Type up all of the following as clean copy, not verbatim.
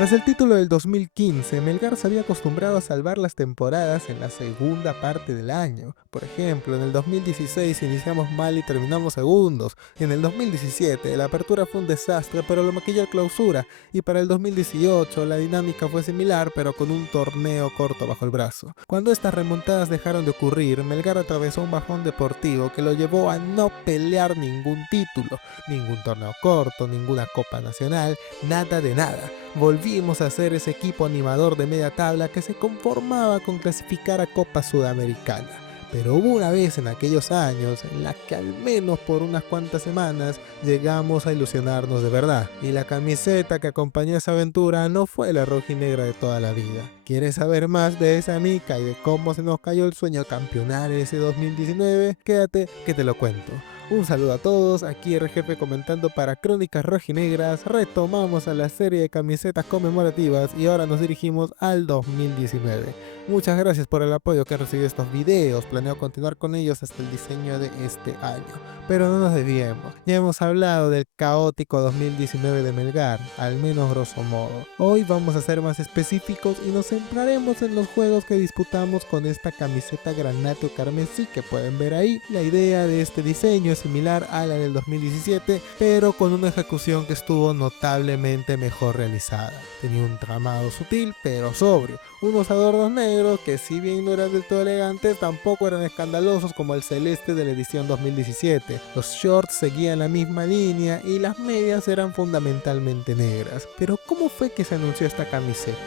Tras el título del 2015, Melgar se había acostumbrado a salvar las temporadas en la segunda parte del año. Por ejemplo, en el 2016 iniciamos mal y terminamos segundos. En el 2017 la apertura fue un desastre, pero lo maquilló el clausura. Y para el 2018 la dinámica fue similar, pero con un torneo corto bajo el brazo. Cuando estas remontadas dejaron de ocurrir, Melgar atravesó un bajón deportivo que lo llevó a no pelear ningún título, ningún torneo corto, ninguna Copa Nacional, nada de nada. Volvimos a ser ese equipo animador de media tabla que se conformaba con clasificar a Copa Sudamericana. Pero hubo una vez en aquellos años en la que al menos por unas cuantas semanas llegamos a ilusionarnos de verdad. Y la camiseta que acompañó esa aventura no fue la rojinegra de toda la vida. ¿Quieres saber más de esa mica y de cómo se nos cayó el sueño campeonar ese 2019? Quédate que te lo cuento. Un saludo a todos, aquí RGP comentando para Crónicas Rojinegras. Retomamos a la serie de camisetas conmemorativas y ahora nos dirigimos al 2019. Muchas gracias por el apoyo que han recibido estos videos, planeo continuar con ellos hasta el diseño de este año. Pero no nos desviemos, ya hemos hablado del caótico 2019 de Melgar, al menos grosso modo. Hoy vamos a ser más específicos y nos centraremos en los juegos que disputamos con esta camiseta granate o carmesí que pueden ver ahí. La idea de este diseño es similar a la del 2017, pero con una ejecución que estuvo notablemente mejor realizada. Tenía un tramado sutil pero sobrio, unos adornos negros que si bien no eran del todo elegantes, tampoco eran escandalosos como el celeste de la edición 2017. Los shorts seguían la misma línea y las medias eran fundamentalmente negras. Pero ¿cómo fue que se anunció esta camiseta?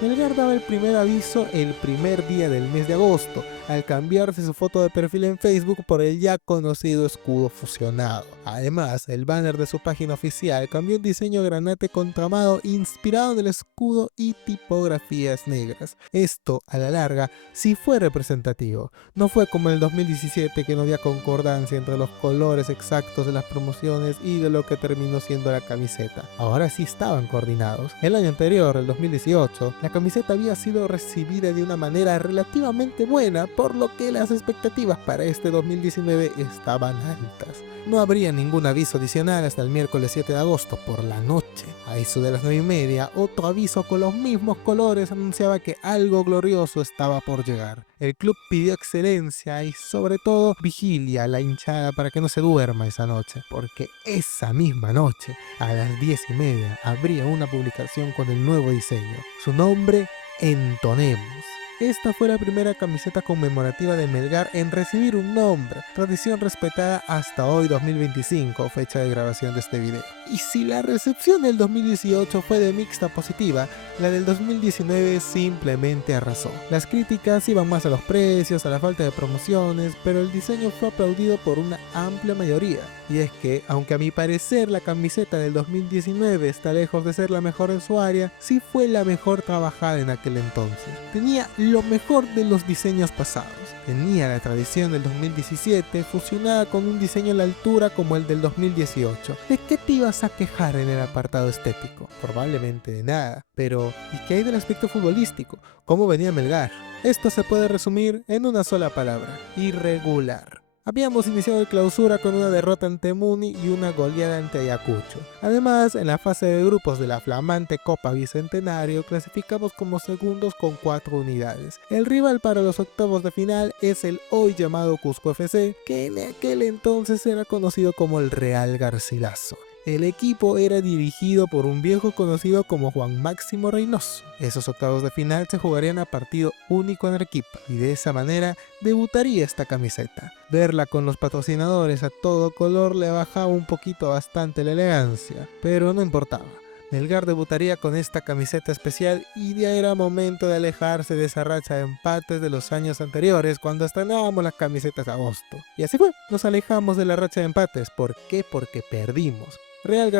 Melgar daba el primer aviso el primer día del mes de agosto, al cambiarse su foto de perfil en Facebook por el ya conocido escudo fusionado. Además, el banner de su página oficial cambió un diseño granate con tramado inspirado en el escudo y tipografías negras. Esto, a la larga, sí fue representativo. No fue como el 2017 que no había concordancia entre los colores exactos de las promociones y de lo que terminó siendo la camiseta. Ahora sí estaban coordinados. El año anterior, el 2018, la camiseta había sido recibida de una manera relativamente buena, por lo que las expectativas para este 2019 estaban altas. No habría ningún aviso adicional hasta el miércoles 7 de agosto por la noche. A eso de las 9:30, otro aviso con los mismos colores anunciaba que algo glorioso estaba por llegar. El club pidió excelencia y sobre todo vigilia a la hinchada para que no se duerma esa noche, porque esa misma noche, a las 10:30, habría una publicación con el nuevo diseño. Su nombre, Entonemos. Esta fue la primera camiseta conmemorativa de Melgar en recibir un nombre, tradición respetada hasta hoy 2025, fecha de grabación de este video. Y si la recepción del 2018 fue de mixta positiva, la del 2019 simplemente arrasó. Las críticas iban más a los precios, a la falta de promociones, pero el diseño fue aplaudido por una amplia mayoría. Y es que, aunque a mi parecer la camiseta del 2019 está lejos de ser la mejor en su área, sí fue la mejor trabajada en aquel entonces. Tenía lo mejor de los diseños pasados. Tenía la tradición del 2017 fusionada con un diseño a la altura como el del 2018. ¿De qué te ibas a quejar en el apartado estético? Probablemente de nada. Pero, ¿y qué hay del aspecto futbolístico? ¿Cómo venía Melgar? Esto se puede resumir en una sola palabra: irregular. Habíamos iniciado el clausura con una derrota ante Muni y una goleada ante Ayacucho. Además, en la fase de grupos de la flamante Copa Bicentenario, clasificamos como segundos con 4 unidades. El rival para los octavos de final es el hoy llamado Cusco FC, que en aquel entonces era conocido como el Real Garcilaso. El equipo era dirigido por un viejo conocido como Juan Máximo Reynoso. Esos octavos de final se jugarían a partido único en Arequipa y de esa manera debutaría esta camiseta. Verla con los patrocinadores a todo color le bajaba un poquito bastante la elegancia, pero no importaba. Melgar debutaría con esta camiseta especial y ya era momento de alejarse de esa racha de empates de los años anteriores cuando estrenábamos las camisetas de agosto. Y así fue, nos alejamos de la racha de empates. ¿Por qué? Porque perdimos. El Real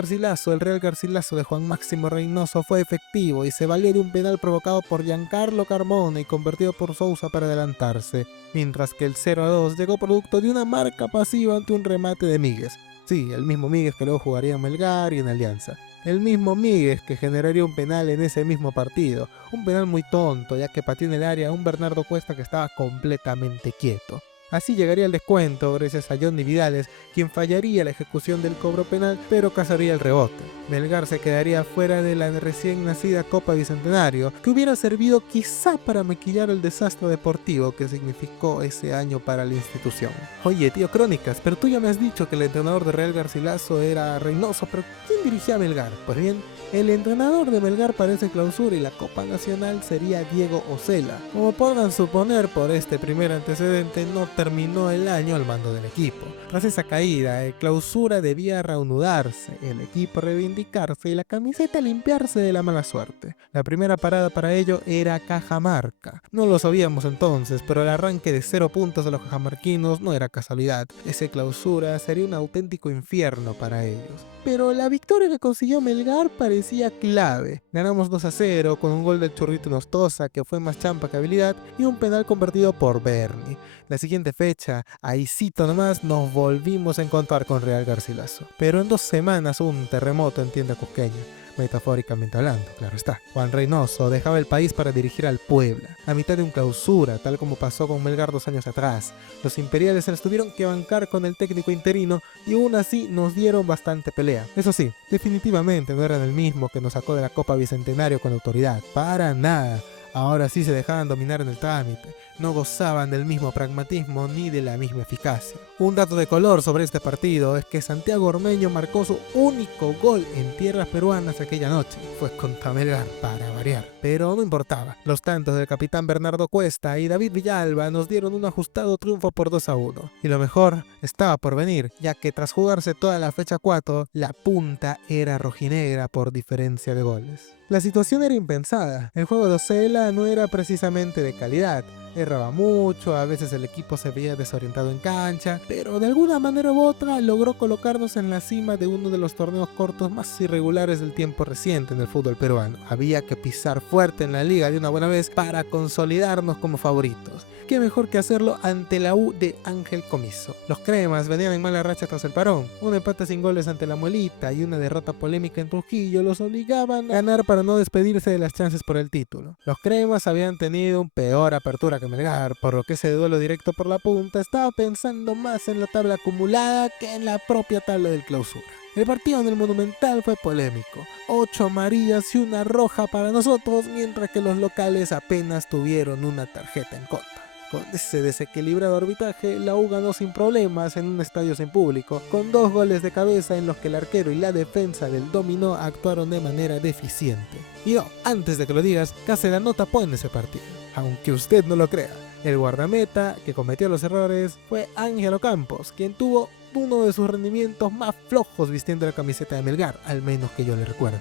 Garcilaso de Juan Máximo Reynoso fue efectivo y se valió de un penal provocado por Giancarlo Carmona y convertido por Sousa para adelantarse, mientras que el 0-2 llegó producto de una marca pasiva ante un remate de Míguez. Sí, el mismo Míguez que luego jugaría en Melgar y en Alianza. El mismo Míguez que generaría un penal en ese mismo partido. Un penal muy tonto, ya que pateó en el área a un Bernardo Cuesta que estaba completamente quieto. Así llegaría el descuento gracias a Johnny Vidales, quien fallaría la ejecución del cobro penal, pero cazaría el rebote. Melgar se quedaría fuera de la recién nacida Copa Bicentenario, que hubiera servido quizá para maquillar el desastre deportivo que significó ese año para la institución. Oye, tío Crónicas, pero tú ya me has dicho que el entrenador de Real Garcilaso era Reynoso, pero ¿quién dirigía a Melgar? Pues bien, el entrenador de Melgar para esa clausura y la Copa Nacional sería Diego Osela. Como podrán suponer, por este primer antecedente no terminó el año al mando del equipo. Tras esa caída, el clausura debía reanudarse, el equipo reivindicarse y la camiseta limpiarse de la mala suerte. La primera parada para ello era Cajamarca. No lo sabíamos entonces, pero el arranque de 0 puntos de los cajamarquinos no era casualidad. Ese clausura sería un auténtico infierno para ellos. Pero la victoria que consiguió Melgar parecía clave. Ganamos 2-0 con un gol del Churrito Nostosa que fue más champa que habilidad y un penal convertido por Berni. La siguiente fecha, ahí cito nomás, nos volvimos a encontrar con Real Garcilaso. Pero en 2 semanas hubo un terremoto en Tienda Cusqueña. Metafóricamente hablando, claro está. Juan Reynoso dejaba el país para dirigir al Puebla, a mitad de un clausura, tal como pasó con Melgar 2 años atrás. Los imperiales se les tuvieron que bancar con el técnico interino y aún así nos dieron bastante pelea. Eso sí, definitivamente no eran el mismo que nos sacó de la Copa Bicentenario con autoridad. Para nada. Ahora sí se dejaban dominar en el trámite, no gozaban del mismo pragmatismo ni de la misma eficacia. Un dato de color sobre este partido es que Santiago Ormeño marcó su único gol en tierras peruanas aquella noche. Fue contra Melgar, para variar. Pero no importaba, los tantos del capitán Bernardo Cuesta y David Villalba nos dieron un ajustado triunfo por 2-1. Y lo mejor estaba por venir, ya que tras jugarse toda la fecha 4, la punta era rojinegra por diferencia de goles. La situación era impensada, el juego de Osela no era precisamente de calidad, erraba mucho, a veces el equipo se veía desorientado en cancha, pero de alguna manera u otra logró colocarnos en la cima de uno de los torneos cortos más irregulares del tiempo reciente en el fútbol peruano. Había que pisar fuerte en la liga de una buena vez para consolidarnos como favoritos. Qué mejor que hacerlo ante la U de Ángel Comiso. Los cremas venían en mala racha tras el parón. Un empate sin goles ante la Muelita y una derrota polémica en Trujillo los obligaban a ganar para no despedirse de las chances por el título. Los cremas habían tenido un peor apertura que Melgar, por lo que ese duelo directo por la punta estaba pensando más en la tabla acumulada que en la propia tabla del clausura. El partido en el Monumental fue polémico. 8 amarillas y una roja para nosotros, mientras que los locales apenas tuvieron una tarjeta en contra. Con ese desequilibrado arbitraje, la U ganó sin problemas en un estadio sin público, con 2 goles de cabeza en los que el arquero y la defensa del dominó actuaron de manera deficiente. Y no, antes de que lo digas, Cáceres no tapó en ese partido, aunque usted no lo crea. El guardameta que cometió los errores fue Ángelo Campos, quien tuvo uno de sus rendimientos más flojos vistiendo la camiseta de Melgar, al menos que yo le recuerde.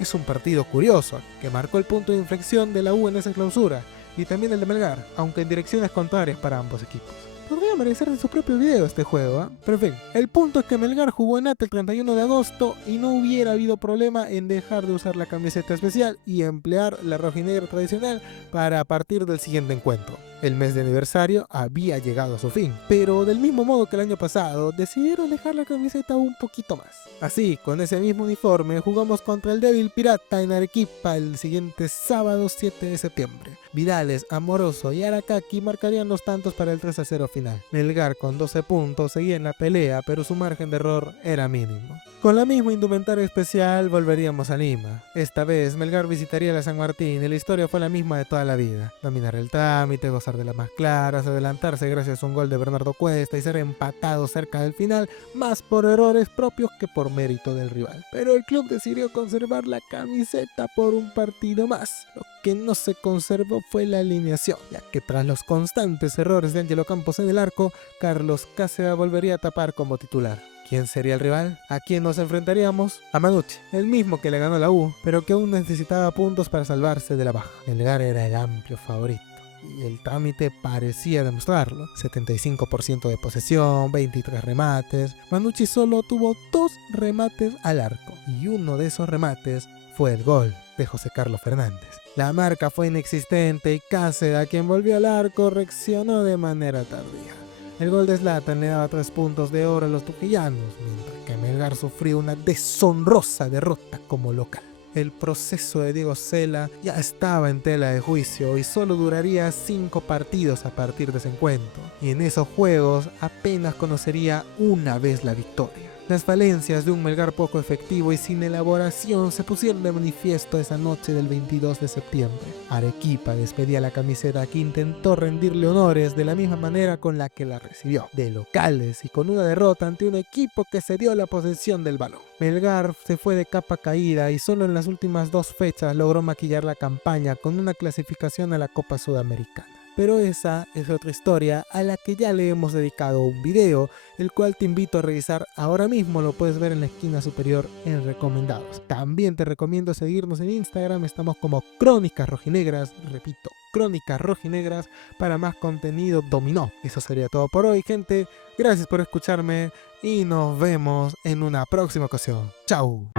Es un partido curioso, que marcó el punto de inflexión de la U en esa clausura, y también el de Melgar, aunque en direcciones contrarias para ambos equipos. Podría merecer de su propio video este juego, pero en fin, el punto es que Melgar jugó en AT el 31 de agosto y no hubiera habido problema en dejar de usar la camiseta especial y emplear la rojinegra tradicional para partir del siguiente encuentro. El mes de aniversario había llegado a su fin, pero del mismo modo que el año pasado, decidieron dejar la camiseta un poquito más. Así, con ese mismo uniforme, jugamos contra el débil Pirata en Arequipa el siguiente sábado 7 de septiembre. Vidales, Amoroso y Aracaki marcarían los tantos para el 3-0 final. Melgar con 12 puntos seguía en la pelea, pero su margen de error era mínimo. Con la misma indumentaria especial volveríamos a Lima. Esta vez Melgar visitaría la San Martín y la historia fue la misma de toda la vida. Dominar el trámite, gozar de las más claras, adelantarse gracias a un gol de Bernardo Cuesta y ser empatado cerca del final, más por errores propios que por mérito del rival. Pero el club decidió conservar la camiseta por un partido más. Lo que no se conservó fue la alineación, ya que tras los constantes errores de Ángelo Campos en el arco, Carlos Cáceres volvería a tapar como titular. ¿Quién sería el rival? ¿A quién nos enfrentaríamos? A Manucci, el mismo que le ganó la U, pero que aún necesitaba puntos para salvarse de la baja. Melgar era el amplio favorito, y el trámite parecía demostrarlo. 75% de posesión, 23 remates. Manucci solo tuvo 2 remates al arco, y uno de esos remates fue el gol de José Carlos Fernández. La marca fue inexistente y Cáceres, quien volvió al arco, reaccionó de manera tardía. El gol de Zlatan le daba 3 puntos de oro a los tuquillanos, mientras que Melgar sufrió una deshonrosa derrota como local. el proceso de Diego Cela ya estaba en tela de juicio y solo duraría 5 partidos a partir de ese encuentro. Y en esos juegos apenas conocería una vez la victoria. Las falencias de un Melgar poco efectivo y sin elaboración se pusieron de manifiesto esa noche del 22 de septiembre. Arequipa despedía la camiseta que intentó rendirle honores de la misma manera con la que la recibió, de locales y con una derrota ante un equipo que cedió la posesión del balón. Melgar se fue de capa caída y solo en las últimas 2 fechas logró maquillar la campaña con una clasificación a la Copa Sudamericana. Pero esa es otra historia a la que ya le hemos dedicado un video, el cual te invito a revisar ahora mismo, lo puedes ver en la esquina superior en recomendados. También te recomiendo seguirnos en Instagram, estamos como Crónicas Rojinegras, repito, Crónicas Rojinegras, para más contenido dominó. Eso sería todo por hoy, gente, gracias por escucharme y nos vemos en una próxima ocasión. ¡Chao!